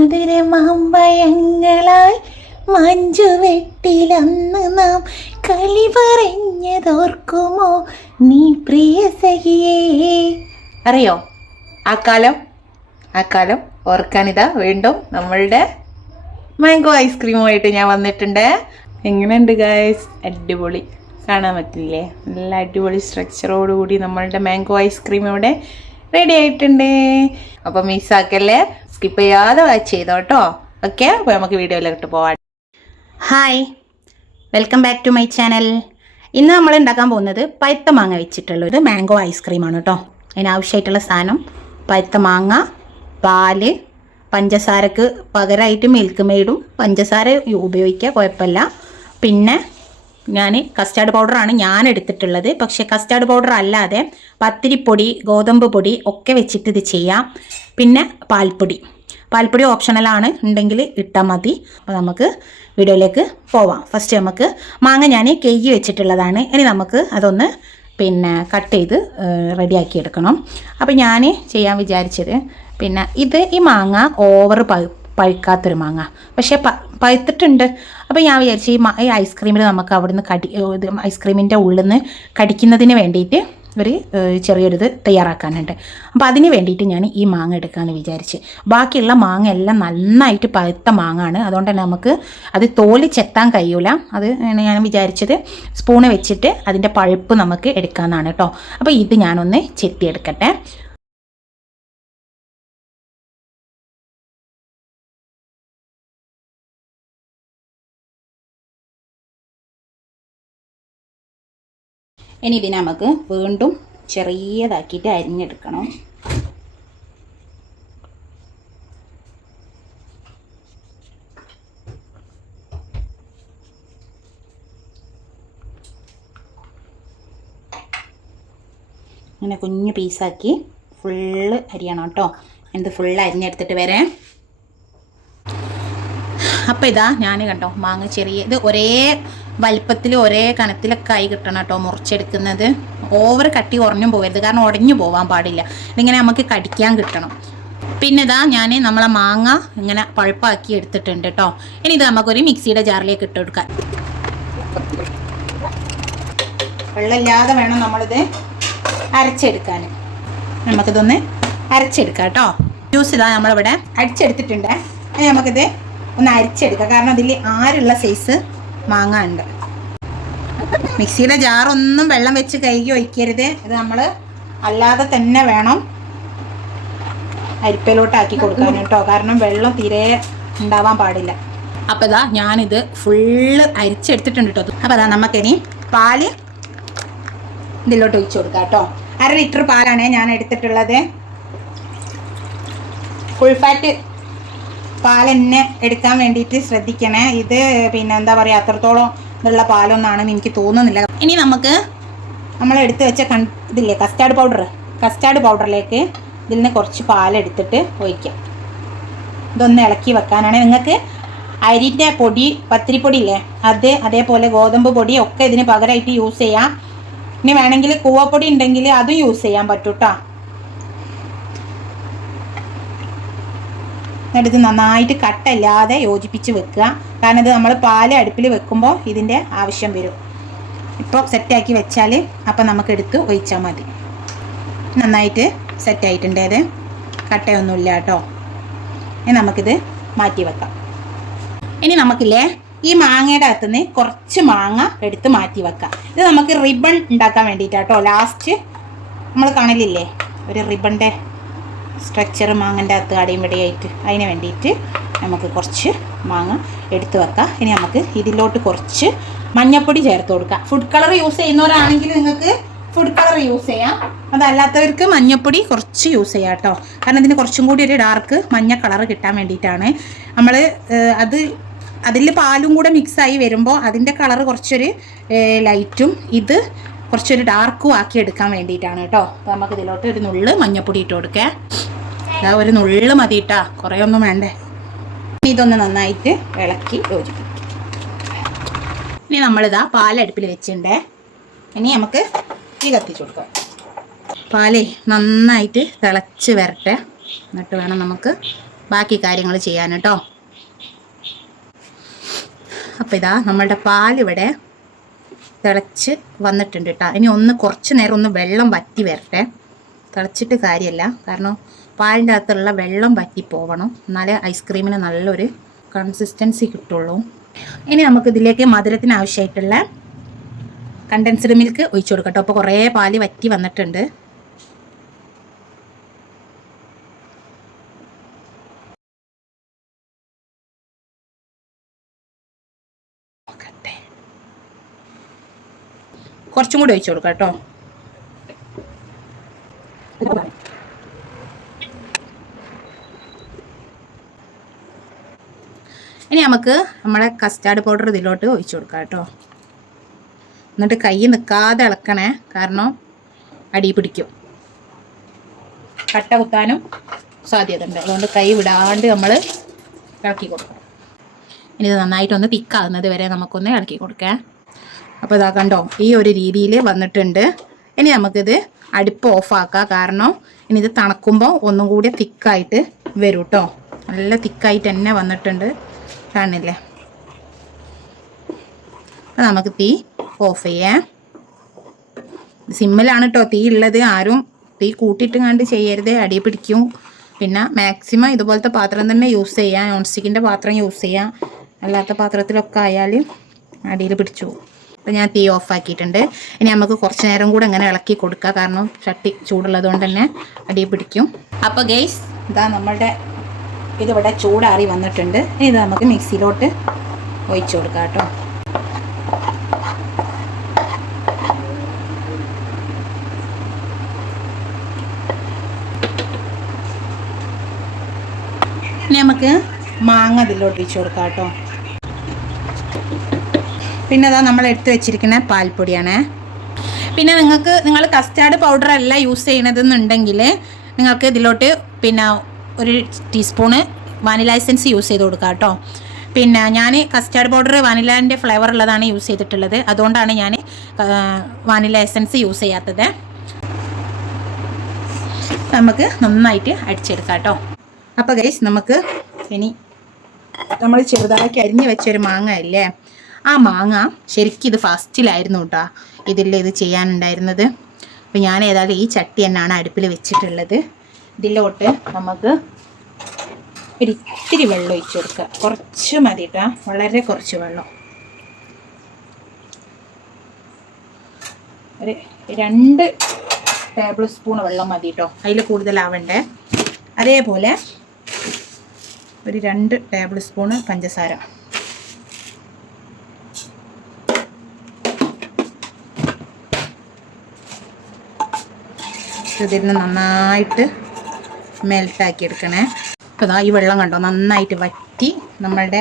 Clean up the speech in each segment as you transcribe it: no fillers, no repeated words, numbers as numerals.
മധുരമാമ്പഴങ്ങളായി മഞ്ജുവെട്ടിലന്ന് നാം കളി പറഞ്ഞതോർക്കുമോ നീ പ്രിയ സഖിയേ. അറിയോ ആ കാലം ഓർക്കാനിതാ വീണ്ടും നമ്മളുടെ മാംഗോ ഐസ്ക്രീമുമായിട്ട് ഞാൻ വന്നിട്ടുണ്ട്. എങ്ങനെയുണ്ട് ഗൈസ്? അടിപൊളി, കാണാൻ പറ്റില്ലേ? നല്ല അടിപൊളി സ്ട്രക്ചറോടുകൂടി നമ്മളുടെ മാംഗോ ഐസ്ക്രീം ഇവിടെ റെഡി ആയിട്ടുണ്ട്. അപ്പം മിസ്സാക്കല്ലേ, സ്കിപ്പ് ചെയ്യാതെ വാച്ച് ചെയ്തോ കേട്ടോ. ഓക്കെ, അപ്പോൾ നമുക്ക് വീഡിയോയിലോട്ട് പോവാം. Hi, welcome back to my channel. ഇന്ന് നമ്മൾ ഉണ്ടാക്കാൻ പോകുന്നത് പഴുത്ത മാങ്ങ വെച്ചിട്ടുള്ളൊരു മാംഗോ ഐസ്ക്രീമാണ് കേട്ടോ. അതിനാവശ്യമായിട്ടുള്ള സാധനം പഴുത്ത മാങ്ങ, പാല്, പഞ്ചസാരക്ക് പകരമായിട്ട് മിൽക്ക് മെയ്ഡും പഞ്ചസാര ഉപയോഗിക്കുക, കുഴപ്പമില്ല. പിന്നെ ഞാൻ കസ്റ്റാർഡ് പൗഡറാണ് ഞാൻ എടുത്തിട്ടുള്ളത്. പക്ഷേ കസ്റ്റാർഡ് പൗഡർ അല്ലാതെ പത്തിരിപ്പൊടി, ഗോതമ്പ് പൊടി ഒക്കെ വെച്ചിട്ട് ഇത് ചെയ്യാം. പിന്നെ പാൽപ്പൊടി ഓപ്ഷണലാണ്, ഉണ്ടെങ്കിൽ ഇട്ടാൽ മതി. അപ്പോൾ നമുക്ക് വീഡിയോയിലേക്ക് പോവാം. ഫസ്റ്റ് നമുക്ക് മാങ്ങ ഞാൻ കഴുകി വെച്ചിട്ടുള്ളതാണ്. ഇനി നമുക്ക് അതൊന്ന് കട്ട് ചെയ്ത് റെഡിയാക്കി എടുക്കണം. അപ്പോൾ ഞാൻ ചെയ്യാൻ വിചാരിച്ചത് ഈ മാങ്ങ ഓവർ പഴുക്കാത്തൊരു മാങ്ങ, പക്ഷേ പഴുത്തിട്ടുണ്ട്. അപ്പോൾ ഞാൻ വിചാരിച്ചു ഈ ഐസ്ക്രീമിൽ നമുക്ക് അവിടുന്ന് ഐസ്ക്രീമിൻ്റെ ഉള്ളിൽ നിന്ന് കടിക്കുന്നതിന് വേണ്ടിയിട്ട് ഒരു ചെറിയൊരിത് തയ്യാറാക്കാനുണ്ട്. അപ്പോൾ അതിന് വേണ്ടിയിട്ട് ഞാൻ ഈ മാങ്ങ എടുക്കാമെന്ന് വിചാരിച്ച്. ബാക്കിയുള്ള മാങ്ങ എല്ലാം നന്നായിട്ട് പഴുത്ത മാങ്ങാണ്, അതുകൊണ്ട് തന്നെ നമുക്ക് അത് തോല് ചെത്താൻ കഴിയൂല. അത് ഞാൻ വിചാരിച്ചത് സ്പൂണ് വെച്ചിട്ട് അതിൻ്റെ പഴുപ്പ് നമുക്ക് എടുക്കാമെന്നാണ് കേട്ടോ. അപ്പോൾ ഇത് ഞാനൊന്ന് ചെത്തിയെടുക്കട്ടെ. ഇനി ഇതിനെ നമുക്ക് വീണ്ടും ചെറിയതാക്കിയിട്ട് അരിഞ്ഞെടുക്കണം. അങ്ങനെ കുഞ്ഞു പീസാക്കി ഫുള്ള് അരിയണം കേട്ടോ. ഇത് ഫുള്ള് അരിഞ്ഞെടുത്തിട്ട് വരാം. അപ്പോൾ ഇതാ ഞാൻ കണ്ടോ മാങ്ങ ഇത് ഒരേ വലിപ്പത്തിൽ ഒരേ കനത്തിലൊക്കെ ആയി കിട്ടണം കേട്ടോ മുറിച്ചെടുക്കുന്നത്. ഓവർ കട്ടി ഉറഞ്ഞും പോകരുത്, കാരണം ഉടഞ്ഞു പോകാൻ പാടില്ല. ഇതിങ്ങനെ നമുക്ക് കടിക്കാൻ കിട്ടണം. പിന്നെ ഇതാ ഞാൻ നമ്മളെ മാങ്ങ ഇങ്ങനെ പഴുപ്പാക്കി എടുത്തിട്ടുണ്ട് കേട്ടോ. ഇനി ഇത് നമുക്കൊരു മിക്സിയുടെ ജാറിലേക്ക് ഇട്ട് കൊടുക്കാം. വെള്ളമില്ലാതെ വേണം നമ്മളിത് അരച്ചെടുക്കാൻ. നമുക്കിതൊന്ന് അരച്ചെടുക്കാം കേട്ടോ. ജ്യൂസ് ഇതാ നമ്മളിവിടെ അടിച്ചെടുത്തിട്ടുണ്ട്. ഇനി നമുക്കിത് ഒന്ന് അരിച്ചെടുക്കാം, കാരണം അതിൽ ആരുള്ള സൈസ് മാങ്ങ ഉണ്ട്. മിക്സിയുടെ ജാറൊന്നും വെള്ളം വെച്ച് കഴുകി ഒഴിക്കരുത്. ഇത് നമ്മൾ അല്ലാതെ തന്നെ വേണം അരിപ്പയിലോട്ടാക്കി കൊടുക്കാൻ കേട്ടോ, കാരണം വെള്ളം തീരെ ഉണ്ടാവാൻ പാടില്ല. അപ്പോൾ ഇതാ ഞാനിത് ഫുള്ള് അരിച്ചെടുത്തിട്ടുണ്ട് കേട്ടോ. അപ്പോൾ അതാ നമുക്കിനി പാല് ഇതിലോട്ട് ഒഴിച്ചു കൊടുക്കാം കേട്ടോ. 1/2 ലിറ്റർ പാലാണ് ഞാൻ എടുത്തിട്ടുള്ളത്. ഫുൾ ഫാറ്റ് പാൽ തന്നെ എടുക്കാൻ വേണ്ടിയിട്ട് ശ്രദ്ധിക്കണേ. ഇത് എന്താ പറയുക, അത്രത്തോളം ഇതുള്ള പാലൊന്നാണെന്ന് എനിക്ക് തോന്നുന്നില്ല. ഇനി നമുക്ക് നമ്മൾ എടുത്ത് വെച്ച ഇതില്ലേ കസ്റ്റാർഡ് പൗഡറിലേക്ക് ഇതിൽ നിന്ന് കുറച്ച് പാലെടുത്തിട്ട് ഒഴിക്കാം. ഇതൊന്ന് ഇളക്കി വെക്കാനാണ്. നിങ്ങൾക്ക് അരിൻ്റെ പൊടി, പത്തിരിപ്പൊടി ഇല്ലേ അത്, അതേപോലെ ഗോതമ്പ് പൊടി ഒക്കെ ഇതിന് പകരമായിട്ട് യൂസ് ചെയ്യാം. ഇനി വേണമെങ്കിൽ കൂവപ്പൊടി ഉണ്ടെങ്കിൽ അതും യൂസ് ചെയ്യാൻ പറ്റും കേട്ടോ. എടുത്ത് നന്നായിട്ട് കട്ടല്ലാതെ യോജിപ്പിച്ച് വെക്കുക, കാരണം ഇത് നമ്മൾ പാല് അടുപ്പിൽ വെക്കുമ്പോൾ ഇതിൻ്റെ ആവശ്യം വരും. ഇപ്പോൾ സെറ്റാക്കി വെച്ചാൽ അപ്പം നമുക്കെടുത്ത് ഒഴിച്ചാൽ മതി. നന്നായിട്ട് സെറ്റായിട്ടുണ്ട്. ഇത് കട്ടയൊന്നുമില്ല കേട്ടോ. ഇനി നമുക്കിത് മാറ്റി വെക്കാം. ഇനി നമുക്കില്ലേ ഈ മാങ്ങയുടെ അകത്തുനിന്ന് കുറച്ച് മാങ്ങ എടുത്ത് മാറ്റി വെക്കാം. ഇത് നമുക്ക് റിബൺ ഉണ്ടാക്കാൻ വേണ്ടിയിട്ടാണ് കേട്ടോ. ലാസ്റ്റ് നമ്മൾ കാണലില്ലേ ഒരു റിബണിൻ്റെ സ്ട്രക്ചർ മാങ്ങൻ്റെ അകത്ത് അടയും വിടയായിട്ട്, അതിന് വേണ്ടിയിട്ട് നമുക്ക് കുറച്ച് മാങ്ങ എടുത്ത് വെക്കാം. ഇനി നമുക്ക് ഇതിലോട്ട് കുറച്ച് മഞ്ഞൾപ്പൊടി ചേർത്ത് കൊടുക്കാം. ഫുഡ് കളർ യൂസ് ചെയ്യുന്നവരാണെങ്കിൽ നിങ്ങൾക്ക് ഫുഡ് കളർ യൂസ് ചെയ്യാം, അതല്ലാത്തവർക്ക് മഞ്ഞൾപ്പൊടി കുറച്ച് യൂസ് ചെയ്യാം കേട്ടോ. കാരണം ഇതിന് കുറച്ചും കൂടി ഒരു ഡാർക്ക് മഞ്ഞ കളർ കിട്ടാൻ വേണ്ടിയിട്ടാണ്. നമ്മൾ അതിൽ പാലും കൂടെ മിക്സായി വരുമ്പോൾ അതിൻ്റെ കളർ കുറച്ചൊരു ലൈറ്റും ഇത് കുറച്ചൊരു ഡാർക്കും ആക്കി എടുക്കാൻ വേണ്ടിയിട്ടാണ് കേട്ടോ. അപ്പോൾ നമുക്ക് ഇതിലോട്ട് ഒരു നുള്ള് മഞ്ഞൾപ്പൊടി ഇട്ട് കൊടുക്കുക. അതാ ഒരു നുള്ള് മതി ഇട്ടാ, കുറേ ഒന്നും വേണ്ടേ. ഇതൊന്ന് നന്നായിട്ട് ഇളക്കി യോജിപ്പിക്കും. ഇനി നമ്മളിതാ പാലടുപ്പിൽ വെച്ചിട്ടുണ്ടേ. ഇനി നമുക്ക് തീ കത്തിച്ച് കൊടുക്കാം. പാലേ നന്നായിട്ട് തിളച്ച് വരട്ടെ, എന്നിട്ട് വേണം നമുക്ക് ബാക്കി കാര്യങ്ങൾ ചെയ്യാൻ കേട്ടോ. അപ്പോൾ ഇതാ നമ്മളുടെ പാലിവിടെ തിളച്ച് വന്നിട്ടുണ്ട് കേട്ടോ. ഇനി കുറച്ച് നേരം ഒന്ന് വെള്ളം വറ്റി വരട്ടെ. തിളച്ചിട്ട് കാര്യമല്ല, കാരണം പാലിൻ്റെ അകത്തുള്ള വെള്ളം വറ്റി പോവണം, എന്നാലേ ഐസ്ക്രീമിന് നല്ലൊരു കൺസിസ്റ്റൻസി കിട്ടുള്ളൂ. ഇനി നമുക്കിതിലേക്ക് മധുരത്തിന് ആവശ്യമായിട്ടുള്ള കണ്ടൻസ്ഡ് മിൽക്ക് ഒഴിച്ചു കൊടുക്കട്ടോ. അപ്പോൾ കുറേ പാല് വറ്റി വന്നിട്ടുണ്ട്. കുറച്ചും കൂടി ഒഴിച്ചു കൊടുക്കാം കേട്ടോ. ഇനി നമുക്ക് നമ്മളെ കസ്റ്റാർഡ് പൗഡർ ഇതിലോട്ട് ഒഴിച്ചു കൊടുക്കാം കേട്ടോ. എന്നിട്ട് കൈ നിൽക്കാതെ ഇളക്കണേ, കാരണം അടി പിടിക്കും, കട്ട കുത്താനും സാധ്യത ഉണ്ട്. അതുകൊണ്ട് കൈ വിടാണ്ട് നമ്മൾ ഇളക്കി കൊടുക്കണം. ഇനി ഇത് നന്നായിട്ടൊന്ന് തിക്കാകുന്നത് വരെ നമുക്കൊന്ന് ഇളക്കി കൊടുക്കാം. അപ്പോൾ ഇതാ കണ്ടോ, ഈ ഒരു രീതിയിൽ വന്നിട്ടുണ്ട്. ഇനി നമുക്കിത് അടുപ്പ് ഓഫാക്കാം, കാരണം ഇനി ഇത് തണുക്കുമ്പോൾ ഒന്നും കൂടി തിക്കായിട്ട് വരും കേട്ടോ. നല്ല തിക്കായിട്ട് തന്നെ വന്നിട്ടുണ്ട്, കാണില്ലേ? അപ്പോൾ നമുക്ക് തീ ഓഫ് ചെയ്യാം. സിമ്മിലാണ് കേട്ടോ തീ ഉള്ളത്. ആരും തീ കൂട്ടിയിട്ട് കണ്ട് ചെയ്യരുത്, അടി പിടിക്കും. പിന്നെ മാക്സിമം ഇതുപോലത്തെ പാത്രം തന്നെ യൂസ് ചെയ്യാം, നോൺ സ്റ്റിക്കിൻ്റെ പാത്രം യൂസ് ചെയ്യാം. അല്ലാത്ത പാത്രത്തിലൊക്കെ ആയാൽ അടിയിൽ പിടിച്ചു പോകും. അപ്പോൾ ഞാൻ തീ ഓഫാക്കിയിട്ടുണ്ട്. ഇനി നമുക്ക് കുറച്ച് നേരം കൂടെ ഇങ്ങനെ ഇളക്കി കൊടുക്കുക, കാരണം ചട്ടി ചൂടുള്ളത് കൊണ്ട് തന്നെ അടി പിടിക്കും. അപ്പോൾ ഗെയ്സ്, ഇതാ നമ്മളുടെ ഇതിവിടെ ചൂടാറി വന്നിട്ടുണ്ട്. ഇനി ഇത് നമുക്ക് മിക്സിയിലോട്ട് ഒഴിച്ചു കൊടുക്കാം കേട്ടോ. ഇനി നമുക്ക് മാങ്ങ ഇതിലോട്ട് ഒഴിച്ചു കൊടുക്കാം കേട്ടോ. പിന്നെ അതാ നമ്മൾ എടുത്ത് വെച്ചിരിക്കുന്ന പാൽപ്പൊടിയാണ്. പിന്നെ നിങ്ങൾ കസ്റ്റാർഡ് പൗഡർ അല്ല യൂസ് ചെയ്യണതെന്നുണ്ടെങ്കിൽ നിങ്ങൾക്ക് ഇതിലോട്ട് പിന്നെ 1 ടീസ്പൂണ് വാനില എസൻസ് യൂസ് ചെയ്ത് കൊടുക്കാം കേട്ടോ. പിന്നെ ഞാൻ കസ്റ്റാർഡ് പൗഡർ വാനിലാൻ്റെ ഫ്ലേവർ ഉള്ളതാണ് യൂസ് ചെയ്തിട്ടുള്ളത്, അതുകൊണ്ടാണ് ഞാൻ വാനില എസൻസ് യൂസ് ചെയ്യാത്തത്. നമുക്ക് നന്നായിട്ട് അടിച്ചെടുക്കാം കേട്ടോ. അപ്പോൾ ഗൈസ്, നമുക്ക് ഇനി നമ്മൾ ചെറുതാക്കി അരിഞ്ഞ് വെച്ചൊരു മാങ്ങ ഇല്ലേ, ആ മാങ്ങ ശരിക്കും ഇത് ഫസ്റ്റിലായിരുന്നു കേട്ടോ ഇത് ചെയ്യാനുണ്ടായിരുന്നത്. അപ്പോൾ ഞാൻ ഏതായാലും ഈ ചട്ടി തന്നെയാണ് അടുപ്പിൽ വെച്ചിട്ടുള്ളത്. ഇതിലോട്ട് നമുക്ക് ഒരിത്തിരി വെള്ളം ഒഴിച്ചു കൊടുക്കുക. കുറച്ച് മതി കേട്ടോ, വളരെ കുറച്ച് വെള്ളം. ഒരു 2 ടേബിൾ സ്പൂൺ വെള്ളം മതി കേട്ടോ, അതിൽ കൂടുതലാവണ്ടേ. അതേപോലെ ഒരു 2 ടേബിൾ സ്പൂണ് പഞ്ചസാര. ഇതിന് നന്നായിട്ട് മെൽട്ടാക്കി എടുക്കണേ. അപ്പോൾ ഇതാ ഈ വെള്ളം കണ്ടോ നന്നായിട്ട് വറ്റി നമ്മളുടെ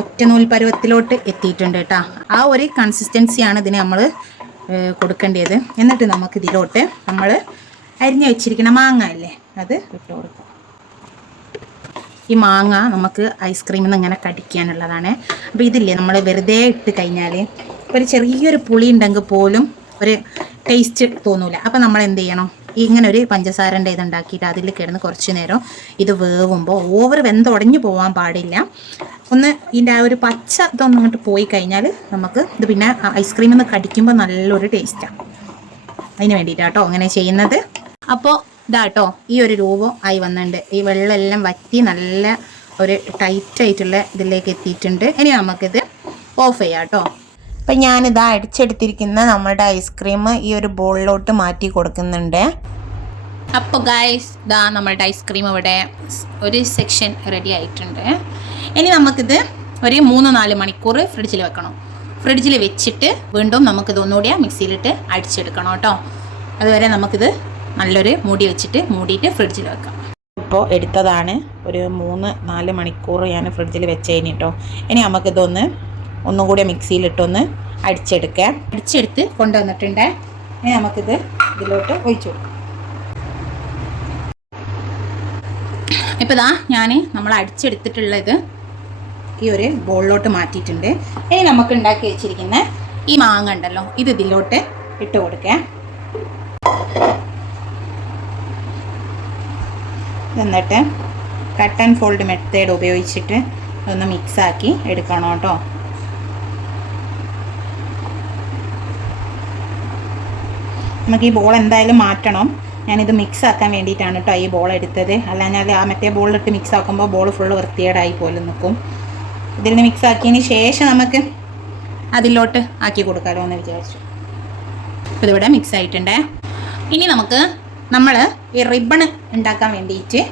ഒറ്റനൂൽ പരുവത്തിലോട്ട് എത്തിയിട്ടുണ്ട് കേട്ടോ. ആ ഒരു കൺസിസ്റ്റൻസിയാണ് ഇതിന് നമ്മൾ കൊടുക്കേണ്ടത്. എന്നിട്ട് നമുക്ക് ഇതിലോട്ട് നമ്മൾ അരിഞ്ഞ് വെച്ചിരിക്കുന്ന മാങ്ങ അല്ലേ, അത് ഇട്ട് കൊടുക്കാം. ഈ മാങ്ങ നമുക്ക് ഐസ്ക്രീമിൽ നിന്ന് ഇങ്ങനെ കടിക്കാനുള്ളതാണ്. അപ്പോൾ ഇതില്ലേ നമ്മൾ വെറുതെ ഇട്ട് കഴിഞ്ഞാൽ ഒരു ചെറിയൊരു പുളി ഉണ്ടെങ്കിൽ പോലും ഒരു ടേസ്റ്റ് തോന്നൂല. അപ്പോൾ നമ്മൾ എന്ത് ചെയ്യണം, ഇങ്ങനെ ഒരു പഞ്ചസാരൻ്റെ ഇതുണ്ടാക്കിയിട്ട് അതിൽ കിടന്ന് കുറച്ച് നേരം ഇത് വേവുമ്പോൾ ഓവർ വെന്തുടഞ്ഞു പോകാൻ പാടില്ല. ഒന്ന് ഇതിൻ്റെ ആ ഒരു പച്ച ഇതൊന്നും ഇങ്ങോട്ട് പോയി കഴിഞ്ഞാൽ നമുക്ക് ഇത് പിന്നെ ഐസ്ക്രീമിൽ നിന്ന് കടിക്കുമ്പോൾ നല്ലൊരു ടേസ്റ്റാണ്. അതിന് വേണ്ടിയിട്ടാട്ടോ അങ്ങനെ ചെയ്യുന്നത്. അപ്പോൾ ഇതാട്ടോ ഈ ഒരു രൂപം ആയി വന്നിട്ടുണ്ട്. ഈ വെള്ളമെല്ലാം വറ്റി നല്ല ഒരു ടൈറ്റായിട്ടുള്ള ഇതിലേക്ക് എത്തിയിട്ടുണ്ട്. ഇനി നമുക്കിത് ഓഫ് ചെയ്യാം കേട്ടോ. അപ്പം ഞാനിതാ അടിച്ചെടുത്തിരിക്കുന്ന നമ്മുടെ ഐസ്ക്രീം ഈ ഒരു ബോളിലോട്ട് മാറ്റി കൊടുക്കുന്നുണ്ട്. അപ്പോൾ ഗൈസ്, ഇതാ നമ്മുടെ ഐസ്ക്രീം ഇവിടെ ഒരു സെക്ഷൻ റെഡി ആയിട്ടുണ്ട്. ഇനി നമുക്കിത് ഒരു 3-4 മണിക്കൂർ ഫ്രിഡ്ജിൽ വെക്കണം. ഫ്രിഡ്ജിൽ വെച്ചിട്ട് വീണ്ടും നമുക്കിത് ഒന്നുകൂടി മിക്സിയിലിട്ട് അടിച്ചെടുക്കണം കേട്ടോ. അതുവരെ നമുക്കിത് നല്ലൊരു മൂടി വെച്ചിട്ട് മൂടിയിട്ട് ഫ്രിഡ്ജിൽ വെക്കാം. ഇപ്പോൾ എടുത്തതാണ്, ഒരു 3-4 മണിക്കൂർ ഞാൻ ഫ്രിഡ്ജിൽ വെച്ചതിന് കേട്ടോ. ഇനി നമുക്കിതൊന്ന് ഒന്നും കൂടി മിക്സിയിലിട്ടൊന്ന് അടിച്ചെടുത്ത് കൊണ്ടുവന്നിട്ടുണ്ട്. ഇനി നമുക്കിത് ഇതിലോട്ട് ഒഴിച്ചു കൊടുക്കാം. ഇപ്പോൾ ഇതാ നമ്മൾ അടിച്ചെടുത്തിട്ടുള്ളത് ഈ ഒരു ബോളിലോട്ട് മാറ്റിയിട്ടുണ്ട്. ഇനി നമുക്ക് ഉണ്ടാക്കി വെച്ചിരിക്കുന്ന ഈ മാങ്ങ ഉണ്ടല്ലോ, ഇത് ഇതിലോട്ട് ഇട്ട് കൊടുക്കാം. എന്നിട്ട് കട്ട് ആൻഡ് ഫോൾഡ് മെത്തേഡ് ഉപയോഗിച്ചിട്ട് ഒന്ന് മിക്സാക്കി എടുക്കണം കേട്ടോ. നമുക്ക് ഈ ബോൾ എന്തായാലും മാറ്റണം. ഞാനിത് മിക്സ് ആക്കാൻ വേണ്ടിയിട്ടാണ് കേട്ടോ ഈ ബോൾ എടുത്തത്. അല്ലാഞ്ഞാൽ ആ മറ്റേ ബോളിലിട്ട് മിക്സ് ആക്കുമ്പോൾ ബോൾ ഫുള്ള് വൃത്തികേടായി പോലെ നിൽക്കും. ഇതിൽ നിന്ന് മിക്സ് ആക്കിയതിന് ശേഷം നമുക്ക് അതിലോട്ട് ആക്കി കൊടുക്കാമല്ലോ എന്ന് വിചാരിച്ചു. അപ്പോൾ ഇതിവിടെ മിക്സ് ആയിട്ടുണ്ടേ. ഇനി നമുക്ക് നമ്മൾ ഈ റിബൺ ഉണ്ടാക്കാൻ വേണ്ടിയിട്ട്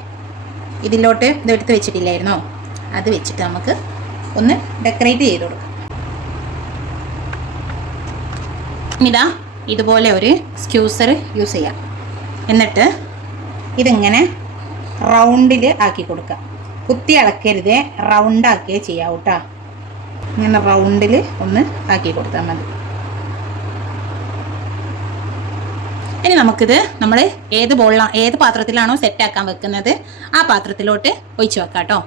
ഇതിലോട്ട് ഇതെടുത്ത് വെച്ചിട്ടില്ലായിരുന്നോ, അത് വെച്ചിട്ട് നമുക്ക് ഒന്ന് ഡെക്കറേറ്റ് ചെയ്ത് കൊടുക്കാം. ഇതാ ഇതുപോലെ ഒരു സ്ക്യൂസർ യൂസ് ചെയ്യാം. എന്നിട്ട് ഇതിങ്ങനെ റൗണ്ടിൽ ആക്കി കൊടുക്കുക. കുത്തി ഇളക്കരുത്, റൗണ്ടാക്കിയേ ചെയ്യാവൂ കേട്ടോ. ഇങ്ങനെ റൗണ്ടിൽ ഒന്ന് ആക്കി കൊടുത്താൽ മതി. ഇനി നമുക്കിത് നമ്മൾ ഏത് പാത്രത്തിലാണോ സെറ്റാക്കാൻ വെക്കുന്നത് ആ പാത്രത്തിലോട്ട് ഒഴിച്ച് വെക്കാം കേട്ടോ.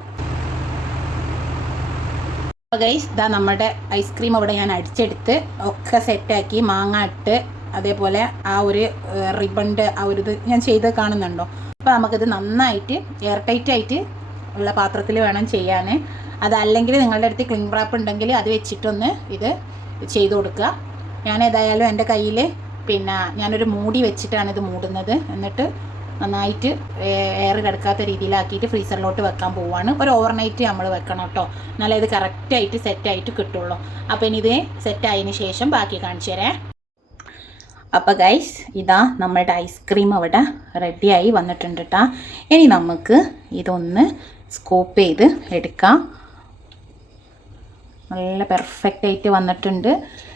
അപ്പോൾ ഗൈസ് ഇതാ നമ്മുടെ ഐസ്ക്രീം അവിടെ ഞാൻ അടിച്ചെടുത്ത് ഒക്കെ സെറ്റാക്കി, മാങ്ങ ഇട്ട് അതേപോലെ ആ ഒരു റിബണ്ട് ആ ഒരു ഇത് ഞാൻ ചെയ്ത് കാണുന്നുണ്ടോ. അപ്പോൾ നമുക്കിത് നന്നായിട്ട് എയർ ടൈറ്റ് ആയിട്ട് ഉള്ള പാത്രത്തിൽ വേണം ചെയ്യാൻ. അതല്ലെങ്കിൽ നിങ്ങളുടെ അടുത്ത് ക്ലിംഗ് റാപ്പ് ഉണ്ടെങ്കിൽ അത് വെച്ചിട്ടൊന്ന് ഇത് ചെയ്ത് കൊടുക്കുക. ഞാൻ ഏതായാലും എൻ്റെ കയ്യിൽ ഞാനൊരു മൂടി വെച്ചിട്ടാണ് ഇത് മൂടുന്നത്. എന്നിട്ട് നന്നായിട്ട് എയർ കിടക്കാത്ത രീതിയിലാക്കിയിട്ട് ഫ്രീസറിലോട്ട് വെക്കാൻ പോവുകയാണ്. ഒരു ഓവർനൈറ്റ് നമ്മൾ വെക്കണം കേട്ടോ, എന്നാലേ ഇത് കറക്റ്റായിട്ട് സെറ്റായിട്ട് കിട്ടുള്ളൂ. അപ്പോൾ ഇനി ഇത് സെറ്റായതിന് ശേഷം ബാക്കി കാണിച്ചു തരാം. അപ്പോൾ ഗൈസ് ഇതാ നമ്മളുടെ ഐസ്ക്രീം അവിടെ റെഡിയായി വന്നിട്ടുണ്ട് കേട്ടോ. ഇനി നമുക്ക് ഇതൊന്ന് സ്കൂപ്പ് ചെയ്ത് എടുക്കാം. നല്ല പെർഫെക്റ്റ് ആയിട്ട് വന്നിട്ടുണ്ട്.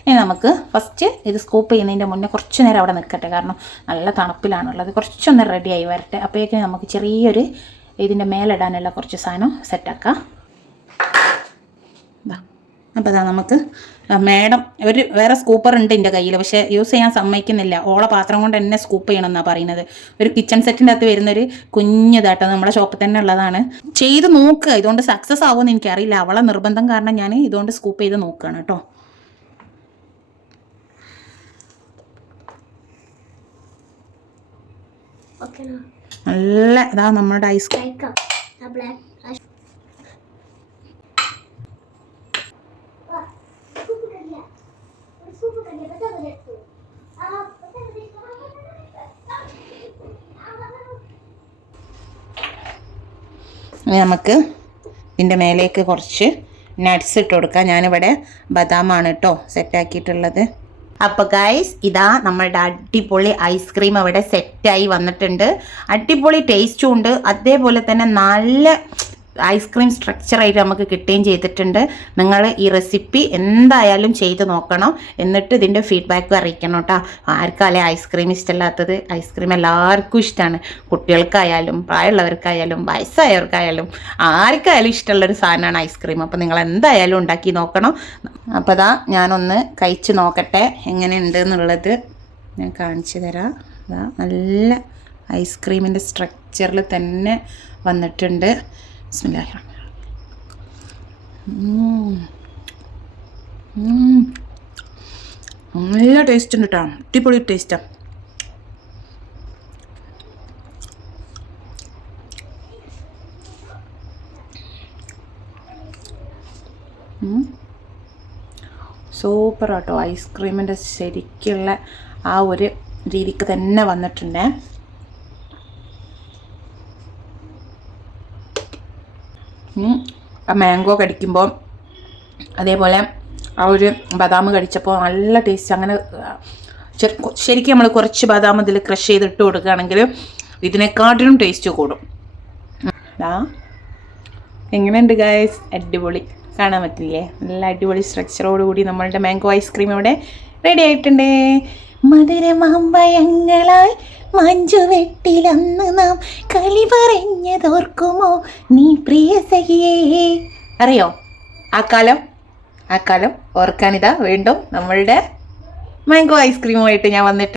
ഇനി നമുക്ക് ഫസ്റ്റ് ഇത് സ്കൂപ്പ് ചെയ്യുന്നതിൻ്റെ മുന്നേ കുറച്ച് നേരം അവിടെ നിൽക്കട്ടെ, കാരണം നല്ല തണുപ്പിലാണുള്ളത്. കുറച്ചൊന്ന് റെഡിയായി വരട്ടെ. അപ്പോഴേക്കും നമുക്ക് ചെറിയൊരു ഇതിൻ്റെ മേലിടാനുള്ള കുറച്ച് സാധനം സെറ്റാക്കാം. അപ്പോൾ ഇതാ നമുക്ക് മാഡം വേറെ സ്കൂപ്പർ ഉണ്ട് എൻ്റെ കയ്യിൽ, പക്ഷേ യൂസ് ചെയ്യാൻ സമ്മതിക്കുന്നില്ല. ഓളെ പാത്രം കൊണ്ട് തന്നെ സ്കൂപ്പ് ചെയ്യണമെന്നാണ് പറയുന്നത്. ഒരു കിച്ചൺ സെറ്റിൻ്റെ അകത്ത് വരുന്നൊരു കുഞ്ഞിതാട്ടോ, നമ്മുടെ ഷോപ്പിൽ തന്നെ ഉള്ളതാണ്. ചെയ്ത് നോക്കുക. ഇതുകൊണ്ട് സക്സസ് ആവുമെന്ന് എനിക്കറിയില്ല. അവളെ നിർബന്ധം കാരണം ഞാൻ ഇതുകൊണ്ട് സ്കൂപ്പ് ചെയ്ത് നോക്കുകയാണ് കേട്ടോ. നല്ല ഇതാ നമ്മുടെ ഐസ്ക്രീം. ഇനി നമുക്ക് ഇതിൻ്റെ മേലേക്ക് കുറച്ച് നട്ട്സ് ഇട്ട് കൊടുക്കാം. ഞാനിവിടെ ബദാമാണ് കേട്ടോ സെറ്റാക്കിയിട്ടുള്ളത്. അപ്പോൾ ഗൈസ് ഇതാ നമ്മളുടെ അടിപൊളി ഐസ്ക്രീം അവിടെ സെറ്റായി വന്നിട്ടുണ്ട്. അടിപൊളി ടേസ്റ്റും ഉണ്ട്, അതേപോലെ തന്നെ നല്ല ഐസ്ക്രീം സ്ട്രക്ചറായിട്ട് നമുക്ക് കിട്ടുകയും ചെയ്തിട്ടുണ്ട്. നിങ്ങൾ ഈ റെസിപ്പി എന്തായാലും ചെയ്ത് നോക്കണം, എന്നിട്ട് ഇതിൻ്റെ ഫീഡ്ബാക്ക് അറിയിക്കണം കേട്ടോ. ആർക്കല്ലേ ഐസ്ക്രീം ഇഷ്ടമില്ലാത്തത്? ഐസ്ക്രീം എല്ലാവർക്കും ഇഷ്ടമാണ്. കുട്ടികൾക്കായാലും പ്രായമുള്ളവർക്കായാലും വയസ്സായവർക്കായാലും ആർക്കായാലും ഇഷ്ടമുള്ളൊരു സാധനമാണ് ഐസ്ക്രീം. അപ്പോൾ നിങ്ങൾ എന്തായാലും ഉണ്ടാക്കി നോക്കണം. അപ്പോൾ അതാ ഞാനൊന്ന് കഴിച്ച് നോക്കട്ടെ എങ്ങനെയുണ്ട് എന്നുള്ളത് ഞാൻ കാണിച്ചു തരാം. അതാ നല്ല ഐസ്ക്രീമിൻ്റെ സ്ട്രക്ചറിൽ തന്നെ വന്നിട്ടുണ്ട്. ബിസ്മില്ലാഹിർ നല്ല ടേസ്റ്റ് ഉണ്ട് കേട്ടോ, അടിപൊളി ടേസ്റ്റാണ്. സൂപ്പർ ആട്ടോ. ഐസ്ക്രീമിൻ്റെ ശരിക്കുള്ള ആ ഒരു രീതിക്ക് തന്നെ വന്നിട്ടുണ്ട്. ആ മാംഗോ കടിക്കുമ്പോൾ അതേപോലെ ആ ഒരു ബദാം കടിച്ചപ്പോൾ നല്ല ടേസ്റ്റ്. അങ്ങനെ ശരിക്കും നമ്മൾ കുറച്ച് ബദാം ഇതിൽ ക്രഷ് ചെയ്തിട്ട് കൊടുക്കുകയാണെങ്കിൽ ഇതിനെക്കാട്ടിലും ടേസ്റ്റ് കൂടും. എങ്ങനെയുണ്ട് ഗൈസ്? അടിപൊളി. കാണാൻ പറ്റില്ലേ? നല്ല അടിപൊളി സ്ട്രക്ചറോടുകൂടി നമ്മളുടെ മാംഗോ ഐസ്ക്രീം ഇവിടെ റെഡി ആയിട്ടുണ്ട്. മധുരമാമ്പയങ്ങളാൽ മഞ്ജുവെട്ടിലന്ന് നാം കളി പറഞ്ഞതോർക്കുമോ നീ പ്രിയ സഖിയേ? അറിയോ ആ കാലം ഓർക്കാനിതാ വീണ്ടും നമ്മളുടെ മാംഗോ ഐസ്ക്രീമുമായിട്ട് ഞാൻ വന്നിട്ട്